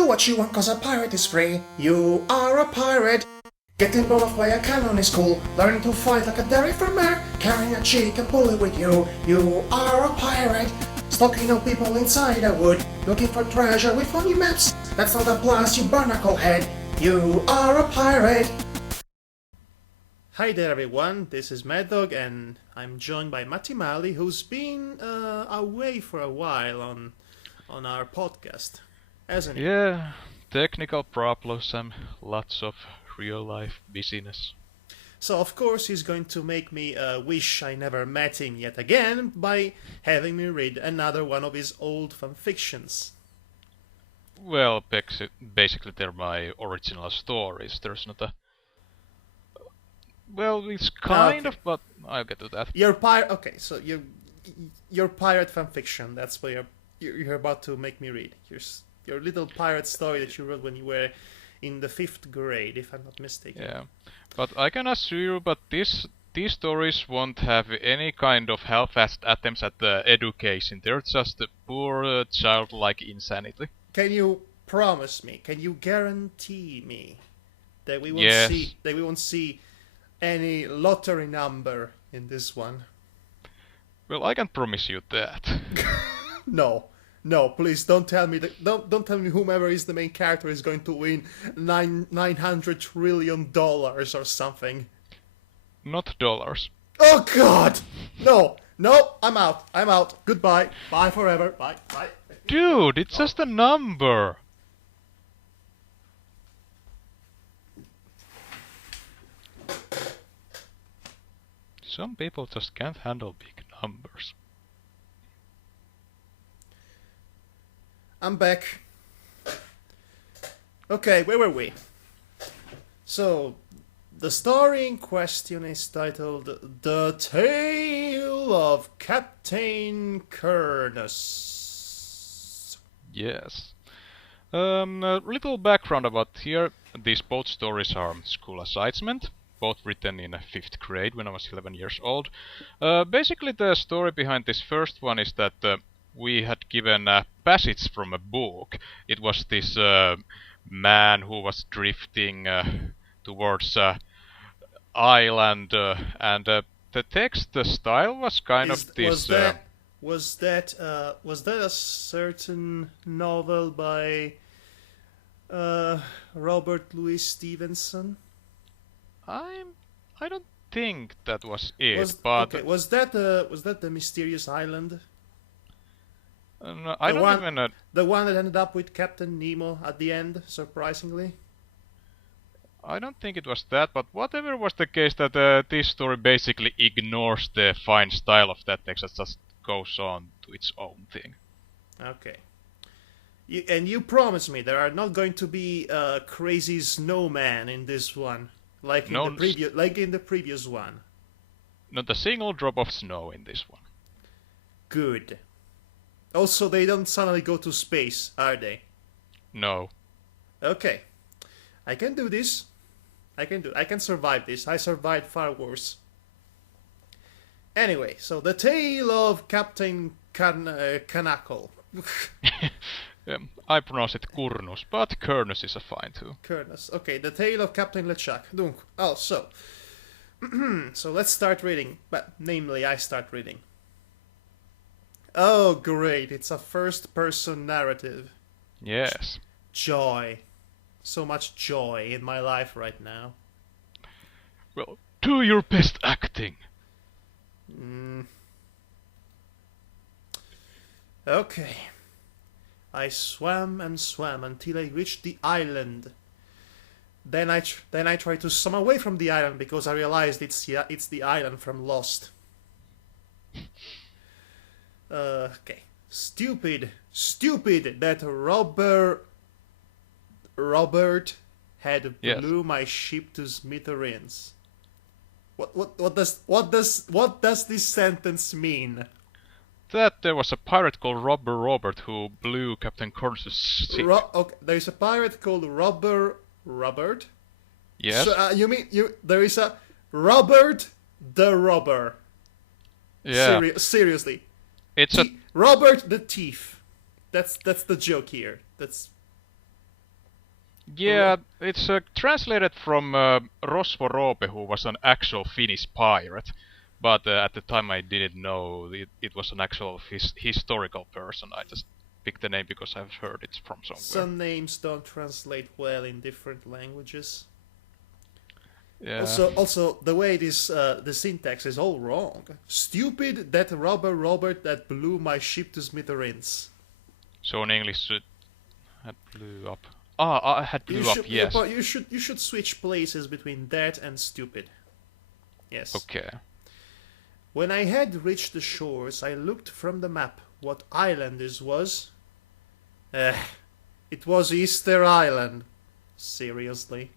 Do what you want cause a pirate is free. You are a pirate. Getting blown off by a cannon is cool. Learning to fight like a dairy farmer. Carrying a chicken bully with you. You are a pirate. Stalking out people inside a wood. Looking for treasure with funny maps. That's not a blast, you barnacle head. You are a pirate. Hi there everyone, this is Madhog and I'm joined by Matti, who's been away for a while on our podcast, hasn't he? Yeah, technical problems and lots of real life busyness. So of course he's going to make me wish I never met him yet again by having me read another one of his old fanfictions. Well, basically they're my original stories. There's not a... Well, it's kind of, but I'll get to that. Your so your pirate fanfiction, that's what you're about to make me read. Your little pirate story that you wrote when you were in the 5th grade, if I'm not mistaken. Yeah, but I can assure you, but these stories won't have any kind of half-assed attempts at education. They're just poor childlike insanity. Can you promise me? Can you guarantee me that we won't see any lottery number in this one? Well, I can promise you that. No, please don't tell me that. Don't tell me whomever is the main character is going to win $900 trillion or something. Not dollars. Oh God! No, I'm out. Goodbye. Bye forever. Bye. Dude, it's just a number. Some people just can't handle big numbers. I'm back. Okay, where were we? So, the story in question is titled The Tale of Captain Kurnus. Yes. A little background about here. These both stories are school assignment, both written in 5th grade when I was 11 years old. Basically the story behind this first one is that we had given a passage from a book. It was this man who was drifting towards island, and the text, the style was kind of this. Was that a certain novel by Robert Louis Stevenson? I don't think that was it. Was that the Mysterious Island? No, I don't even know. The one that ended up with Captain Nemo at the end, surprisingly. I don't think it was that, but whatever was the case, that this story basically ignores the fine style of that text and just goes on to its own thing. Okay. You promise me there are not going to be crazy snowman in this one, like in the previous one. Not a single drop of snow in this one. Good. Also, they don't suddenly go to space, are they? No. Okay. I can do this. I can survive this. I survived far worse. Anyway, so the tale of Captain Canacle. I pronounce it Kurnus, but Kurnus is a fine too. Kurnus. Okay, the tale of Captain LeChuck. Donc. Oh, so let's start reading. But namely, I start reading. Oh, great! It's a first-person narrative. Yes. Joy. So much joy in my life right now. Well, do your best acting. Okay. I swam and swam until I reached the island. Then I tried to swim away from the island because I realized it's the island from Lost. Okay. Stupid that Robert had blew my ship to smithereens. What does this sentence mean? That there was a pirate called Robber Robert who blew Captain Kurnus' ship. Okay, there's a pirate called Robert. Yes. So there is a Robert the Robber. Yeah. Seriously. It's Robert the Thief. That's the joke here. Yeah, it's translated from Rosvo Roope, who was an actual Finnish pirate. But at the time I didn't know it was an actual historical person. I just picked the name because I've heard it from somewhere. Some names don't translate well in different languages. Yeah. Also, the way the syntax is all wrong. Stupid, that robber Robert that blew my ship to smithereens. So in English, had blew up. Ah, I had blew up. Yes. But you should switch places between that and stupid. Yes. Okay. When I had reached the shores, I looked from the map what island this was. It was Easter Island. Seriously?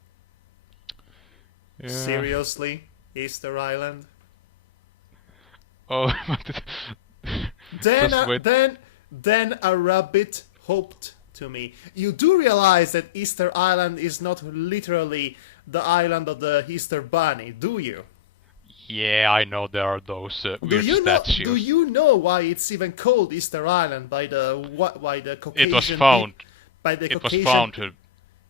Yeah. Seriously? Easter Island? Oh, Then a rabbit hopped to me. You do realize that Easter Island is not literally the island of the Easter Bunny, do you? Yeah, I know there are those weird statues. Do you know why it's even called Easter Island by the Caucasian? It was found. By the it Caucasian. Was found.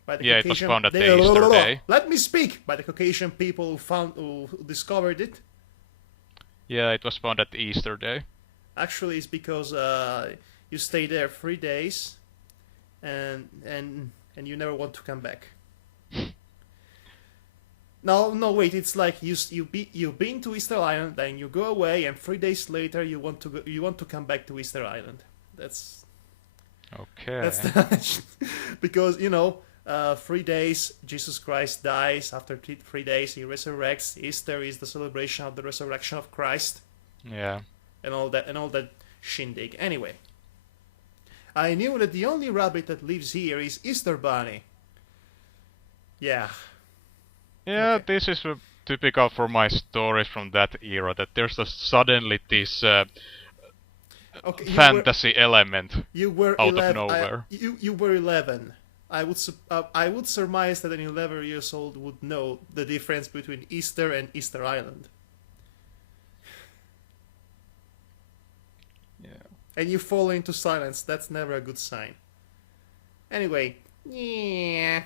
By the Yeah, Caucasian, it was found at the Easter Day. Let me speak. By the Caucasian people who discovered it. Yeah, it was found at the Easter Day. Actually, it's because you stay there 3 days, and you never want to come back. No, wait. It's like you've been to Easter Island, then you go away, and 3 days later you want to come back to Easter Island. That's okay. Because 3 days Jesus Christ dies. After 3 days he resurrects. Easter is the celebration of the resurrection of Christ. Yeah. And all that shindig. Anyway, I knew that the only rabbit that lives here is Easter Bunny. Yeah. Yeah, Okay. this is typical for my stories from that era, that there's suddenly this fantasy element You were out 11. of nowhere. You were 11. I would surmise that an 11 years old would know the difference between Easter and Easter Island. Yeah. And you fall into silence. That's never a good sign. Anyway, yeah.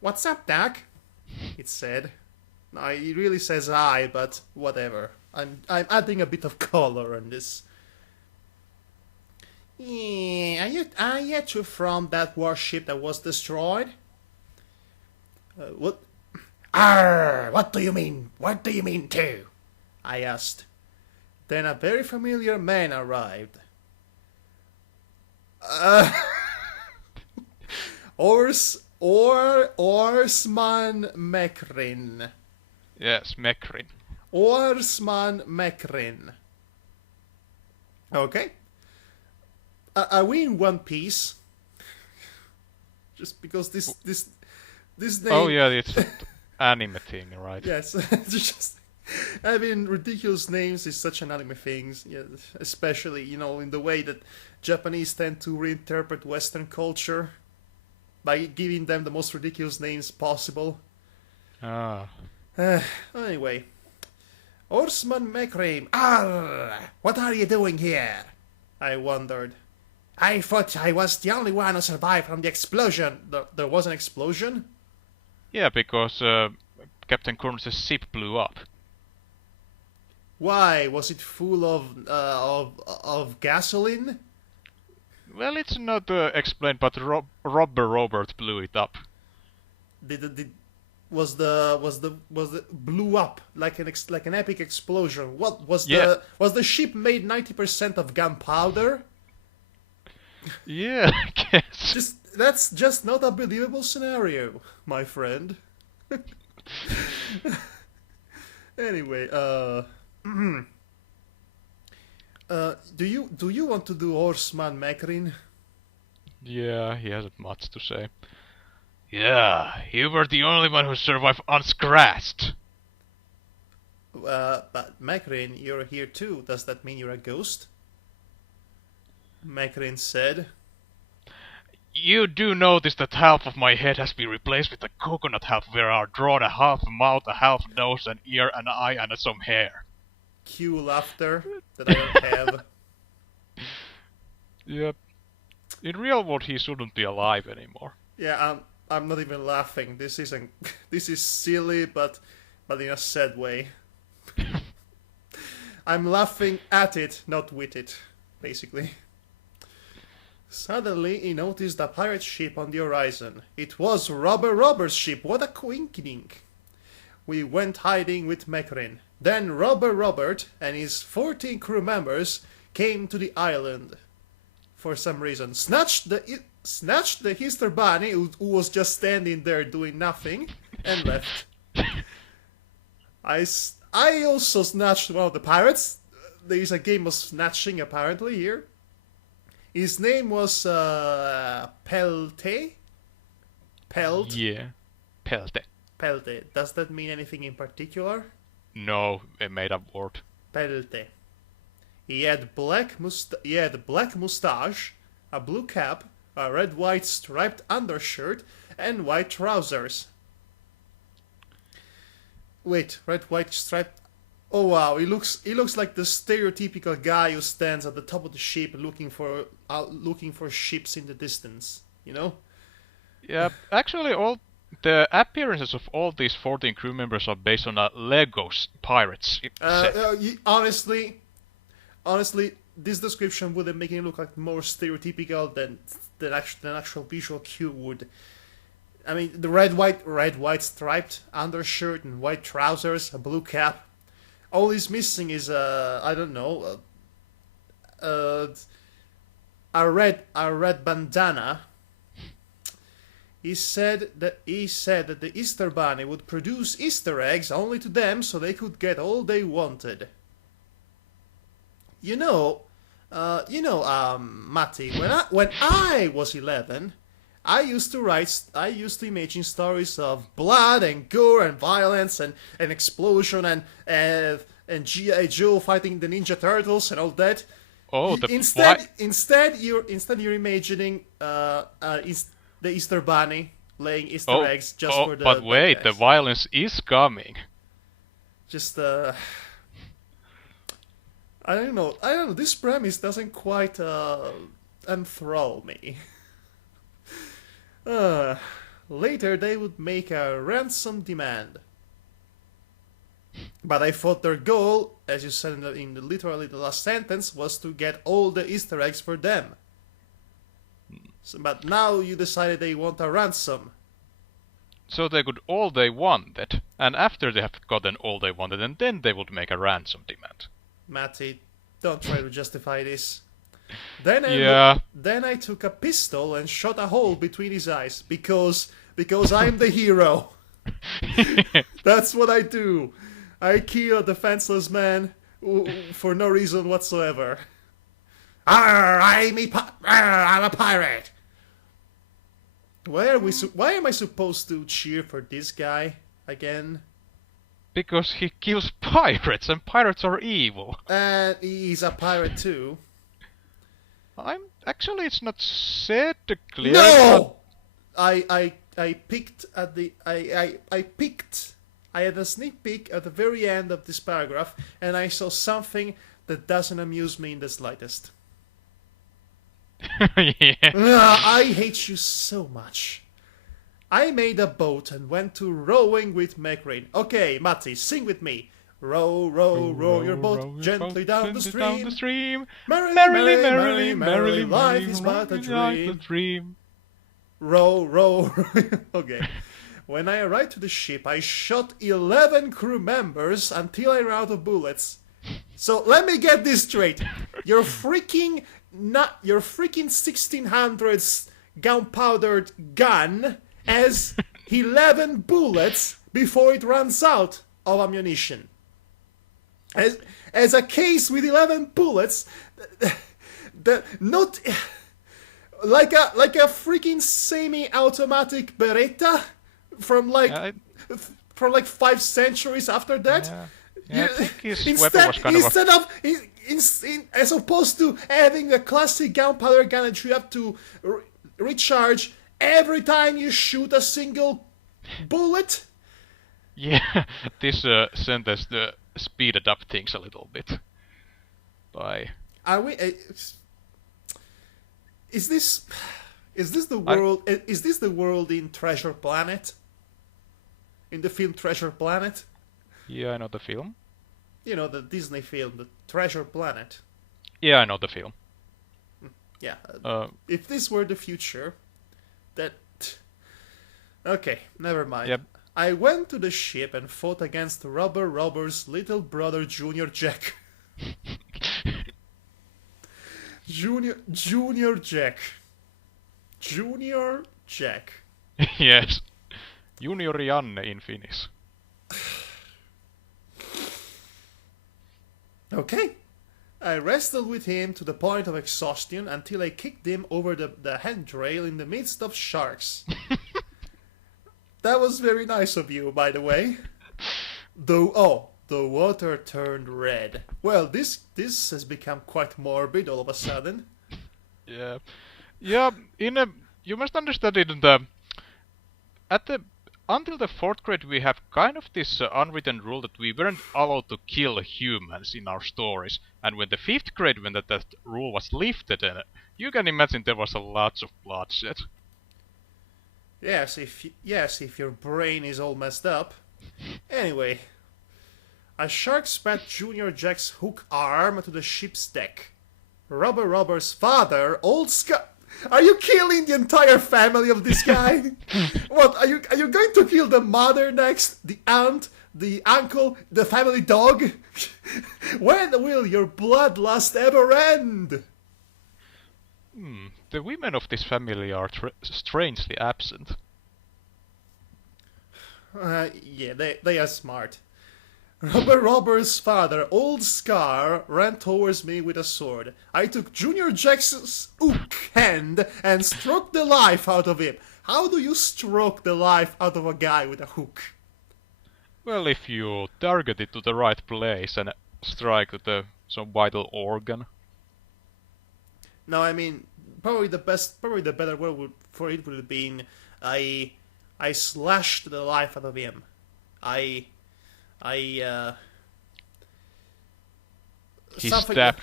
What's up, Doc? It said. No, it really says I, but whatever. I'm adding a bit of color on this. Yeah, are you two from that warship that was destroyed? What? Arr! What do you mean? What do you mean too? I asked. Then a very familiar man arrived. Oarsman Mekrin. Yes, Mekrin. Oarsman Mekrin. Okay. Are we in One Piece? Just because this name. Oh yeah, it's an anime thing, right? Yes, just having ridiculous names is such an anime thing. Yeah, especially in the way that Japanese tend to reinterpret Western culture by giving them the most ridiculous names possible. Ah. Anyway, Oarsman Mekrim. Arr! What are you doing here? I wondered. I thought I was the only one who survived from the explosion. There was an explosion? Yeah, because Captain Kurnus' ship blew up. Why? Was it full of gasoline? Well, it's not explained, but Robber Robert blew it up. Was the blew up like an epic explosion? What was was the ship made 90% of gunpowder? Yeah, I guess. That's just not a believable scenario, my friend. Anyway, do you want to do Horseman Mekrin? Yeah, he hasn't much to say. Yeah, you were the only one who survived unscratched. But Mekrin, you're here too. Does that mean you're a ghost? Mekrin said. You do notice that half of my head has been replaced with a coconut half, where are drawn a half mouth, a half nose, an ear, an eye, and some hair. Cue laughter that I don't have. Yep. In real world, he shouldn't be alive anymore. Yeah, I'm not even laughing. This isn't. This is silly, but in a sad way. I'm laughing at it, not with it, basically. Suddenly, he noticed a pirate ship on the horizon. It was Robert's ship. What a coinkydink. We went hiding with Mecrin. Then Robert and his 14 crew members came to the island. For some reason, snatched the Easter Bunny, who was just standing there doing nothing, and left. I also snatched one of the pirates. There is a game of snatching apparently here. His name was Pelte. Pelt. Yeah, Pelte. Pelte. Does that mean anything in particular? No, a made-up word. Pelte. He had black mustache, a blue cap, a red-white striped undershirt, and white trousers. Wait, red-white striped. Oh wow, he looks like the stereotypical guy who stands at the top of the ship looking for ships in the distance. You know? Yeah, actually, all the appearances of all these 14 crew members are based on a Legos Pirates set. Honestly, this description would make it look like more stereotypical than actual visual cue would. I mean, the red white striped undershirt and white trousers, a blue cap. All he's missing is I don't know, a red bandana. He said that the Easter Bunny would produce Easter eggs only to them, so they could get all they wanted. Matti, when I was 11, I used to imagine stories of blood and gore and violence and explosion and G.I. Joe fighting the Ninja Turtles and all that. Oh, instead you're imagining the Easter Bunny laying Easter eggs just for the. But wait, the violence is coming. Just I don't know. This premise doesn't quite enthrall me. Later they would make a ransom demand. But I thought their goal, as you said literally the last sentence, was to get all the Easter eggs for them. But now you decided they want a ransom. So they could all they wanted, and after they have gotten all they wanted, and then they would make a ransom demand. Matti, don't try to justify this. Then I took a pistol and shot a hole between his eyes because I'm the hero. That's what I do. I kill a defenseless man for no reason whatsoever. I'm a pirate. Why am I supposed to cheer for this guy again? Because he kills pirates, and pirates are evil. And he's a pirate too. It's not said clear. No! I had a sneak peek at the very end of this paragraph, and I saw something that doesn't amuse me in the slightest. Yeah. I hate you so much. I made a boat and went to rowing with Mecrin. Okay, Matti, sing with me. Row, row, row your boat gently down the stream. Merrily, life is but a dream. Row, row. Okay. When I arrived to the ship, I shot 11 crew members until I ran out of bullets. So let me get this straight. Your freaking 1600s gunpowder gun has 11 bullets before it runs out of ammunition. As a case with 11 bullets, not like a freaking semi-automatic Beretta from like 5 centuries after that. Yeah, I think his weapon was kind as opposed to having a classic gunpowder gun that you have to recharge every time you shoot a single bullet. Yeah, this sentence speeded up things a little bit. By Are we? Is this? Is this the world? Is this the world in Treasure Planet? In the film Treasure Planet? Yeah, I know the film. You know, the Disney film, the Treasure Planet. Yeah, I know the film. Yeah. If this were the future, that... Okay, never mind. Yep. I went to the ship and fought against Rubber Robber's little brother, Junior Jack. Junior Jack. Junior Jack. Yes. Junior Janne in Finnish. Okay. I wrestled with him to the point of exhaustion until I kicked him over the handrail in the midst of sharks. That was very nice of you, by the way. The water turned red. Well, this has become quite morbid all of a sudden. Yeah. Yeah, you must understand until the 4th grade we have kind of this unwritten rule that we weren't allowed to kill humans in our stories. And when the 5th grade, when that rule was lifted, you can imagine there was a lot of bloodshed. Yes, if your brain is all messed up. Anyway, a shark spat Junior Jack's hook arm to the ship's deck. Rubber Robber's father, Old Scott. Are you killing the entire family of this guy? What, are you going to kill the mother next? The aunt? The uncle? The family dog? When will your bloodlust ever end? The women of this family are strangely absent. Yeah, they are smart. Rubber Robber's father, Old Scar, ran towards me with a sword. I took Junior Jackson's hook hand and stroked the life out of him. How do you stroke the life out of a guy with a hook? Well, if you target it to the right place and strike some vital organ. No, I mean, probably the better word for it would have been I slashed the life out of him. I stabbed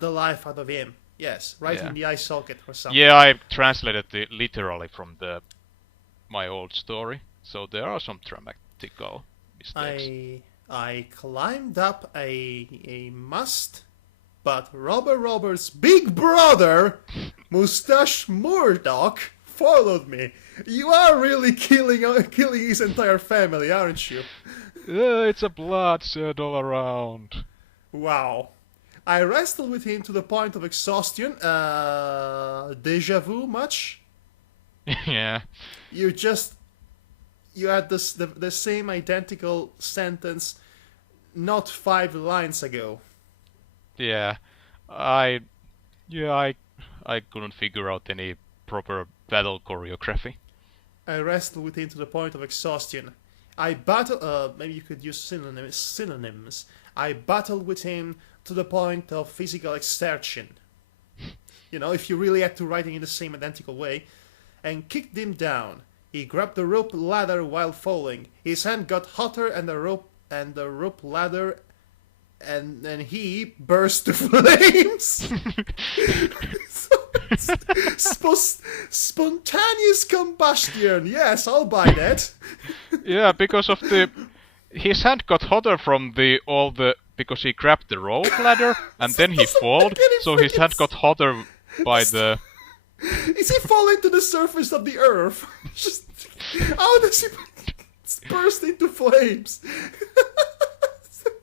the life out of him. Yes, right in the eye socket or something. Yeah, I translated it literally from my old story, so there are some grammatical mistakes. I climbed up a mast, but Robber's big brother, Mustache Murdoch, followed me. You are really killing his entire family, aren't you? It's a bloodshed all around. Wow. I wrestled with him to the point of exhaustion. Deja vu much? Yeah. You had the same identical sentence not 5 lines ago. Yeah. I couldn't figure out any proper battle choreography. I wrestled with him to the point of exhaustion. I battled... maybe you could use synonyms. I battled with him to the point of physical exertion. You know, if you really had to write it in the same identical way. And kicked him down. He grabbed the rope ladder while falling. His hand got hotter and the rope ladder... And then he burst to flames. Spontaneous combustion. Yes, I'll buy that. Yeah, because of his hand got hotter from because he grabbed the rope ladder and then he fell, so his hand got hotter by the... Is he falling to the surface of the earth? How does he burst into flames?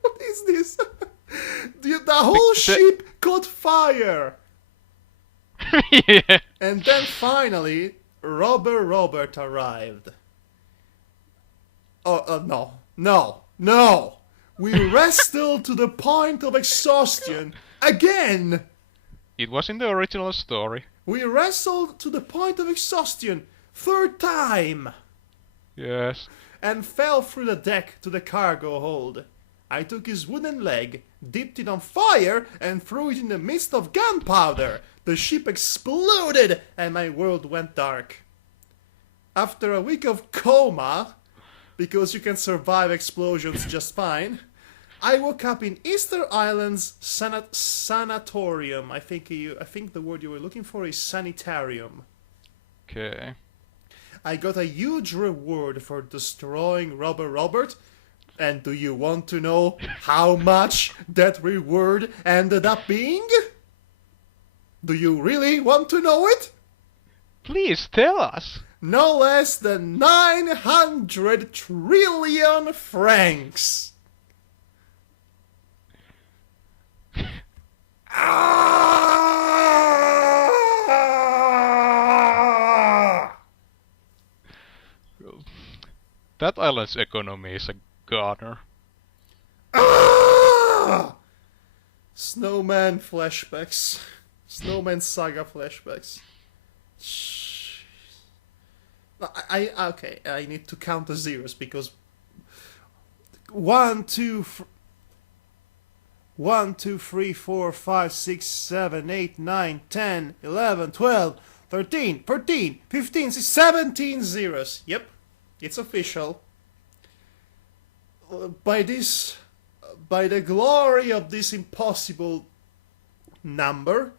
What is this? The whole ship caught fire. Yeah. And then finally, Robert arrived. No. We wrestled to the point of exhaustion again. It was in the original story. We wrestled to the point of exhaustion 3rd time. Yes. And fell through the deck to the cargo hold. I took his wooden leg, dipped it on fire, and threw it in the midst of gunpowder. The ship exploded, and my world went dark. After a week of coma, because you can survive explosions just fine, I woke up in Easter Island's sanatorium. I think the word you were looking for is sanitarium. Okay. I got a huge reward for destroying Robber Robert. And do you want to know how much that reward ended up being? Do you really want to know it? Please tell us. No less than 900 trillion francs. That island's economy is a goner. Snowman flashbacks. Snowman Saga flashbacks. Okay, I need to count the zeros because 1, 2, 3, 4, 5, 6, 7, 8, 9, 10, 11, 12, 13, 14, 15, 17 zeros. Yep, it's official. By the glory of this impossible number,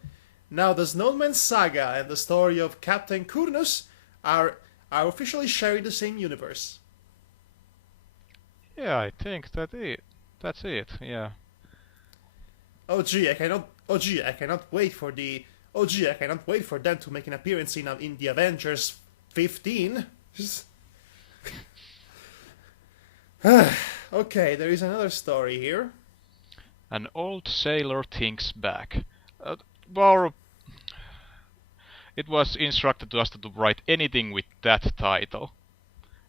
now the Snowman Saga and the story of Captain Kurnus are officially sharing the same universe. Yeah, I think that's it, yeah. I cannot wait for them to make an appearance in the Avengers 15. Okay, there is another story here. An old sailor thinks back. Well, it was instructed to us to write anything with that title.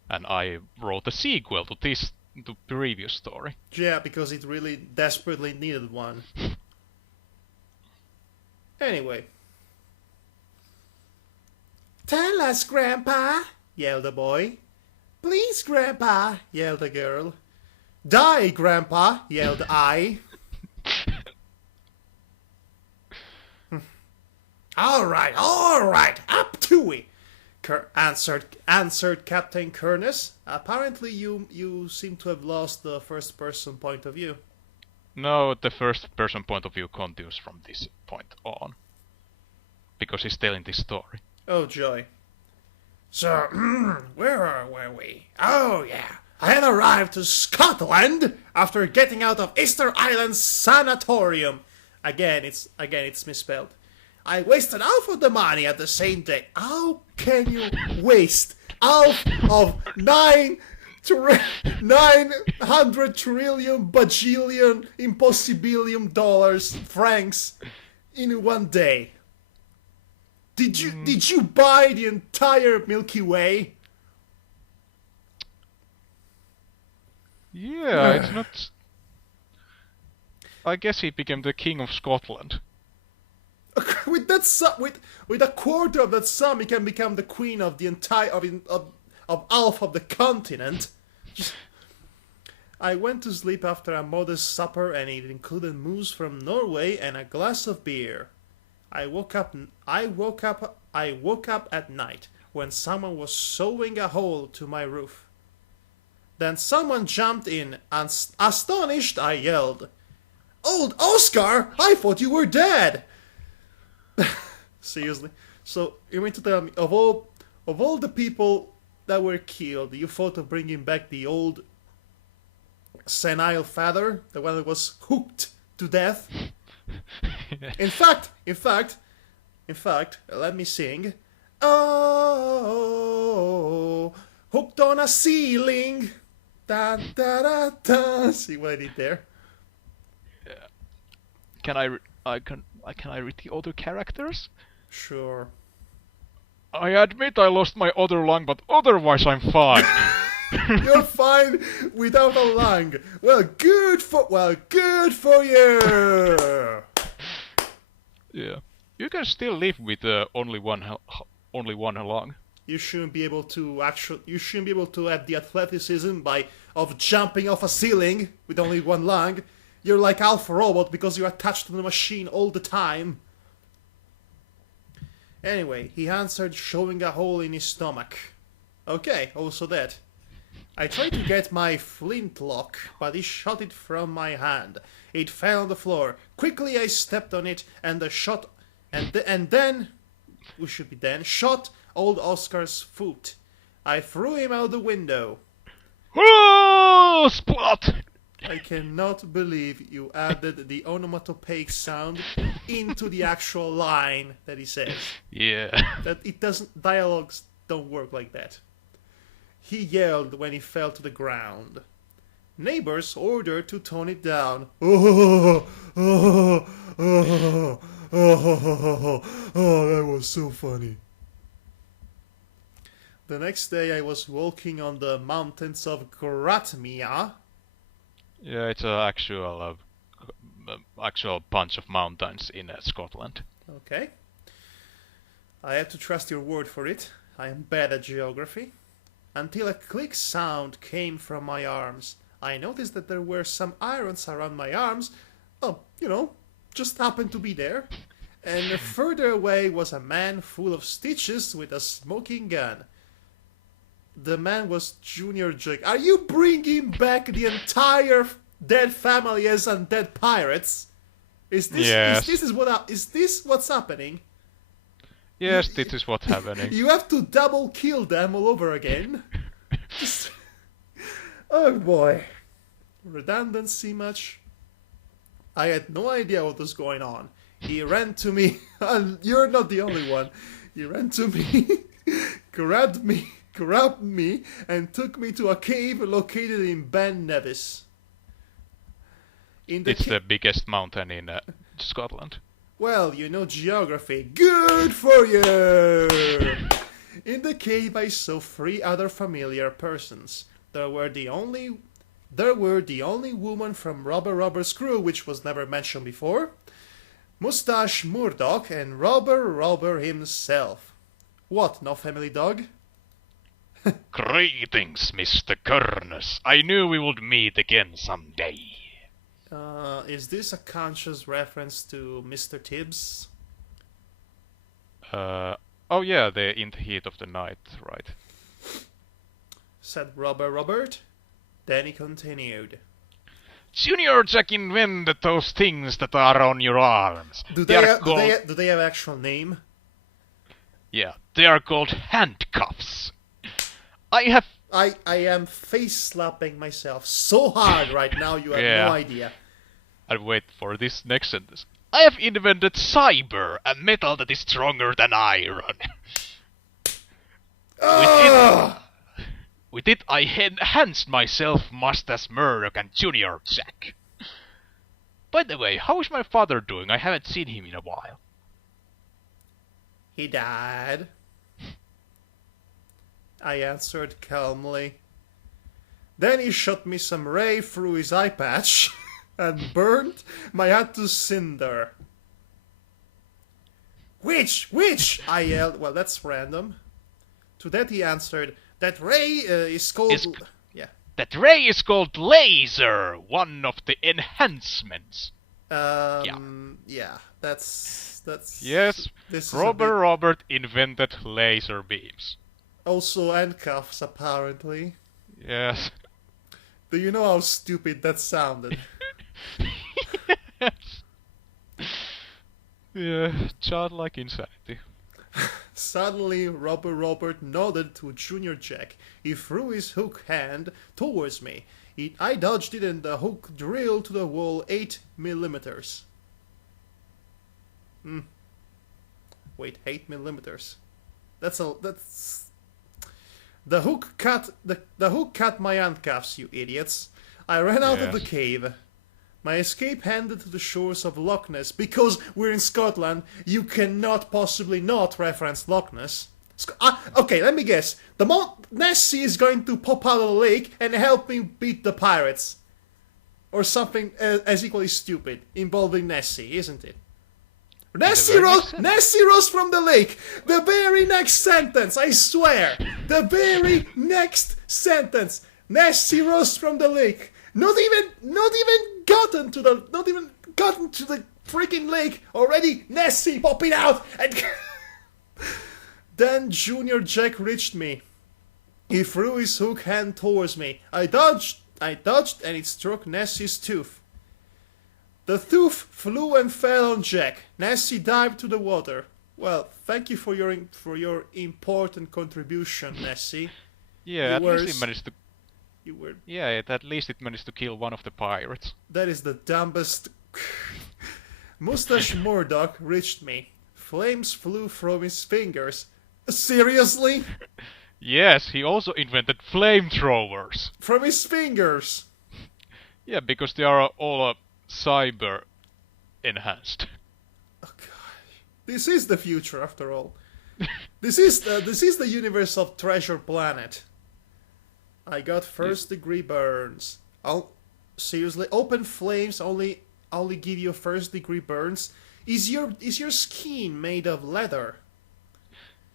And I wrote a sequel to the previous story. Yeah, because it really desperately needed one. Anyway. Tell us, Grandpa, yelled the boy. Please, Grandpa, yelled the girl. Die, Grandpa, yelled I. All right, up to it, answered Captain Kurnus. Apparently you seem to have lost the first-person point of view. No, the first-person point of view continues from this point on. Because he's telling this story. Oh, joy. So, where were we? Oh, yeah. I had arrived to Scotland after getting out of Easter Island's sanatorium. Again, it's misspelled. I wasted half of the money at the same day. How can you waste half of 900 trillion bajillion impossibilium dollars francs in one day? Did you buy the entire Milky Way? Yeah, it's not. I guess he became the king of Scotland. With that with a quarter of that sum, he can become the queen of the entire of half of the continent. I went to sleep after a modest supper, and it included moose from Norway and a glass of beer. I woke up at night when someone was sawing a hole to my roof. Then someone jumped in, and astonished, I yelled, "Old Oscar, I thought you were dead!" Seriously? So you mean to tell me, of all the people that were killed, you thought of bringing back the old senile father, the one that was hooked to death? In fact, let me sing. Oh, hooked on a ceiling. Da da da da. See what I did there? Yeah. Can I read the other characters? Sure. I admit I lost my other lung, but otherwise I'm fine. You're fine without a lung. Well, good for you. Yeah. You can still live with only one lung. You shouldn't be able to have the athleticism of jumping off a ceiling with only one lung. You're like Alpha Robot because you're attached to the machine all the time. Anyway, he answered, showing a hole in his stomach. Okay, also that. I tried to get my flintlock, but he shot it from my hand. It fell on the floor. Quickly I stepped on it, and the shot, and then, who should be then, shot old Oscar's foot. I threw him out the window. Oh, splat! I cannot believe you added the onomatopoeic sound into the actual line that he says. Yeah. That it doesn't, dialogues don't work like that. He yelled when he fell to the ground. Neighbors ordered to tone it down. Oh, that was so funny. The next day I was walking on the mountains of Gratmia. Yeah, it's an actual bunch of mountains in Scotland. Okay. I have to trust your word for it. I am bad at geography. Until a click sound came from my arms. I noticed that there were some irons around my arms. Oh, just happened to be there. And further away was a man full of stitches with a smoking gun. The man was Junior Jake. Are you bringing back the entire dead family as undead pirates? Is this what's happening? Yes, this is what's happening. You have to double kill them all over again. Oh boy. Redundancy much? I had no idea what was going on. He ran to me. You're not the only one. He ran to me, grabbed me, and took me to a cave located in Ben Nevis. It's the biggest mountain in Scotland. Well, you know geography. Good for you! In the cave I saw 3 other familiar persons. There were the only woman from Robber's crew, which was never mentioned before, Mustache Murdoch, and Robber himself. What, no family dog? Greetings, Mr. Kurnus. I knew we would meet again someday. Is this a conscious reference to Mr. Tibbs? Oh yeah, they're in the heat of the night, right? Said Robert. Then he continued. Junior Jack invented those things that are on your arms. Do they have actual name? Yeah, they are called handcuffs. I am face slapping myself so hard right now you have no idea. And wait for this next sentence. I have invented cyber, a metal that is stronger than iron. With it, I enhanced myself Mustache Murdoch and Junior Jack. By the way, how is my father doing? I haven't seen him in a while. He died. I answered calmly. Then he shot me some ray through his eye patch and burned my head to cinder. Which? I yelled. Well, that's random. To that he answered, that ray is called... That ray is called laser, one of the enhancements. Yeah, that's... Yes, Robert invented laser beams. Also handcuffs, apparently. Yes. Do you know how stupid that sounded? Yes. Yeah, childlike insanity. Suddenly, Robert nodded to Junior Jack. He threw his hook hand towards me. I dodged it and the hook drilled to the wall 8 millimeters. Wait, 8 millimeters. That's... The hook cut my handcuffs, you idiots. I ran out of the cave. My escape ended to the shores of Loch Ness. Because we're in Scotland, you cannot possibly not reference Loch Ness. Okay, let me guess. The Nessie is going to pop out of the lake and help me beat the pirates. Or something as equally stupid involving Nessie, isn't it? Nessie rose from the lake. The very next sentence, I swear. The very next sentence. Nessie rose from the lake. Not even gotten to the freaking lake. Already Nessie popping out. And then Junior Jack reached me. He threw his hook hand towards me. I dodged, and it struck Nessie's tooth. The tooth flew and fell on Jack. Nessie dived to the water. Well, thank you for your important contribution, Nessie. Yeah, at least it managed to. You were. Yeah, at least it managed to kill one of the pirates. That is the dumbest. Mustache Murdoch reached me. Flames flew from his fingers. Seriously? Yes, he also invented flamethrowers. From his fingers? Yeah, because they are all cyber enhanced. Oh god. This is the future, after all. This is the universe of Treasure Planet. I got first degree burns. Seriously, open flames only give you first degree burns. Is your skin made of leather?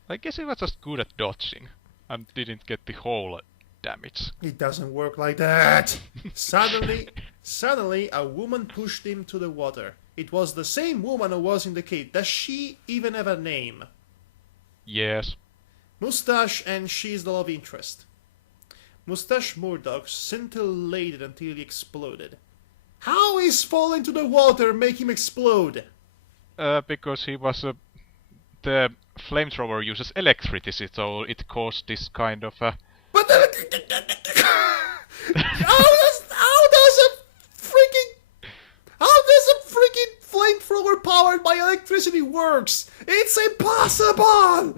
I guess he was just good at dodging and didn't get the whole damage. It doesn't work like that. Suddenly, a woman pushed him to the water. It was the same woman who was in the cave. Does she even have a name? Yes. Mustache, and she's the love interest. Mustache Murdoch scintillated until he exploded. How is falling to the water make him explode? Because he was the flamethrower uses electricity, so it caused this kind of But how does a freaking flamethrower powered by electricity works? It's impossible.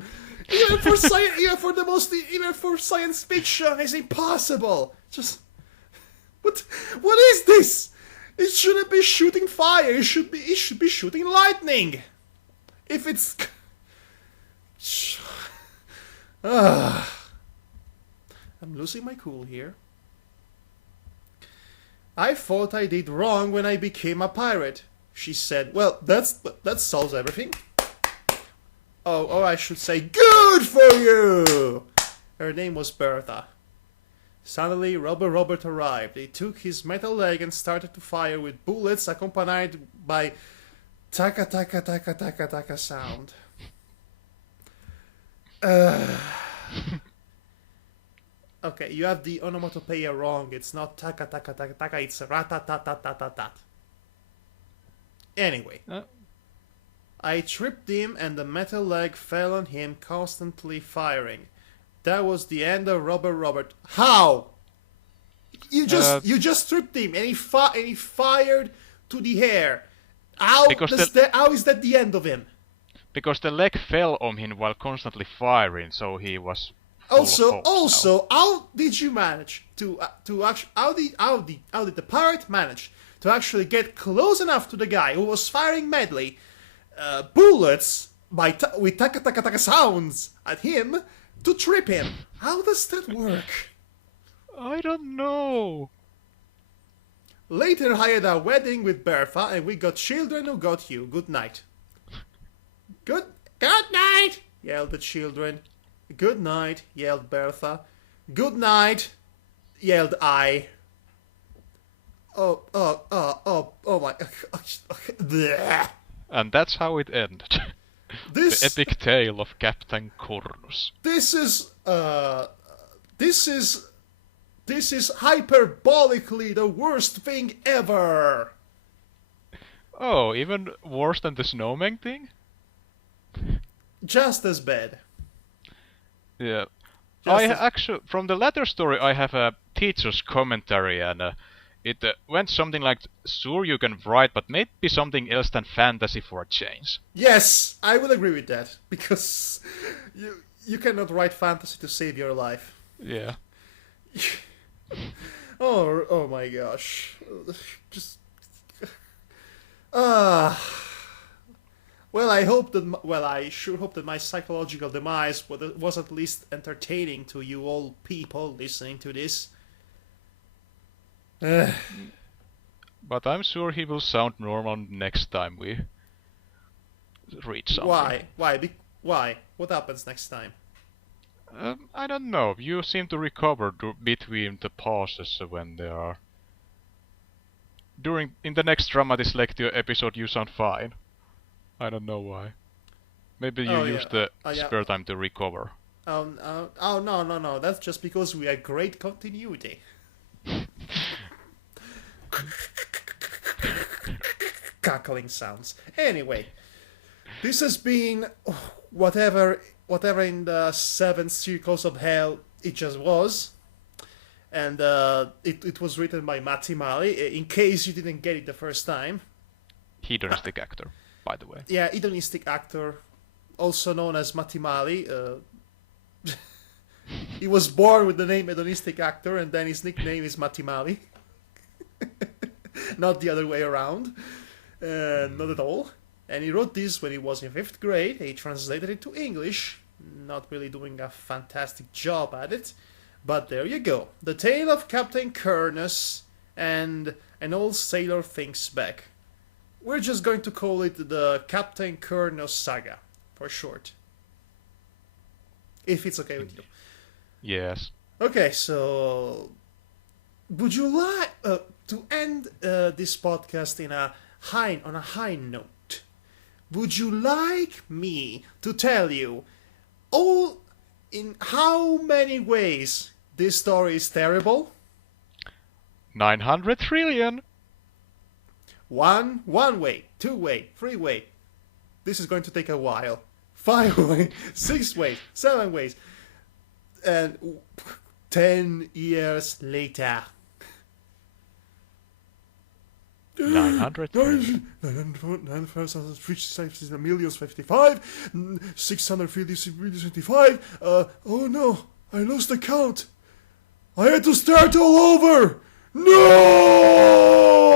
Even for science fiction, it's impossible. Just what is this? It shouldn't be shooting fire. It should be shooting lightning. If it's I'm losing my cool here. I thought I did wrong when I became a pirate, she said. Well, that solves everything. Oh, I should say, good for you! Her name was Bertha. Suddenly, Rubber Robert arrived. He took his metal leg and started to fire with bullets accompanied by taka taka taka taka taka sound. Okay, you have the onomatopoeia wrong. It's not taka taka taka taka, it's ratatatatat. Anyway. I tripped him and the metal leg fell on him, constantly firing. That was the end of Rubber Robert. How? You just tripped him and he fired to the air. How is that the end of him? Because the leg fell on him while constantly firing, so he was Also, how did you manage to actually? How did the pirate manage to actually get close enough to the guy who was firing madly bullets with taka taka taka sounds at him to trip him? How does that work? I don't know. Later, I had a wedding with Bertha, and we got children who got you. Good night. Good night, yelled the children. Good night, yelled Bertha. Good night, yelled I. Oh my. And that's how it ended. The epic tale of Captain Kurnus. This is hyperbolically the worst thing ever. Oh, even worse than the snowman thing? Just as bad. Yeah. Actually, from the latter story, I have a teacher's commentary, and it went something like, sure you can write, but maybe something else than fantasy for a change. Yes, I will agree with that, because you cannot write fantasy to save your life. Yeah. Oh my gosh. Just... Well, I sure hope that my psychological demise was at least entertaining to you all people listening to this. But I'm sure he will sound normal next time we read something. Why? What happens next time? I don't know. You seem to recover between the pauses when they are... In the next Dramatis Lectio episode you sound fine. I don't know why. Maybe you use the spare time to recover. No. That's just because we have great continuity. Cackling sounds. Anyway, this has been whatever in the seven circles of hell it just was. And it was written by Matti, in case you didn't get it the first time. Hedonistic actor, by the way. Yeah, hedonistic actor, also known as Matti. He was born with the name hedonistic actor, and then his nickname is Matti. Not the other way around. Not at all. And he wrote this when he was in 5th grade. He translated it to English, not really doing a fantastic job at it. But there you go. The tale of Captain Kurnus and an old sailor thinks back. We're just going to call it the Captain Kurnus Saga, for short. If it's okay with you. Yes. Okay, so would you like to end this podcast on a high note? Would you like me to tell you all in how many ways this story is terrible? 900 trillion! One way, 2 way, 3 way. This is going to take a while. 5 way, 6 ways, 7 ways. And 10 years later. 900 trillion. 9,355, 655. Oh no, I lost the count. I had to start all over. No!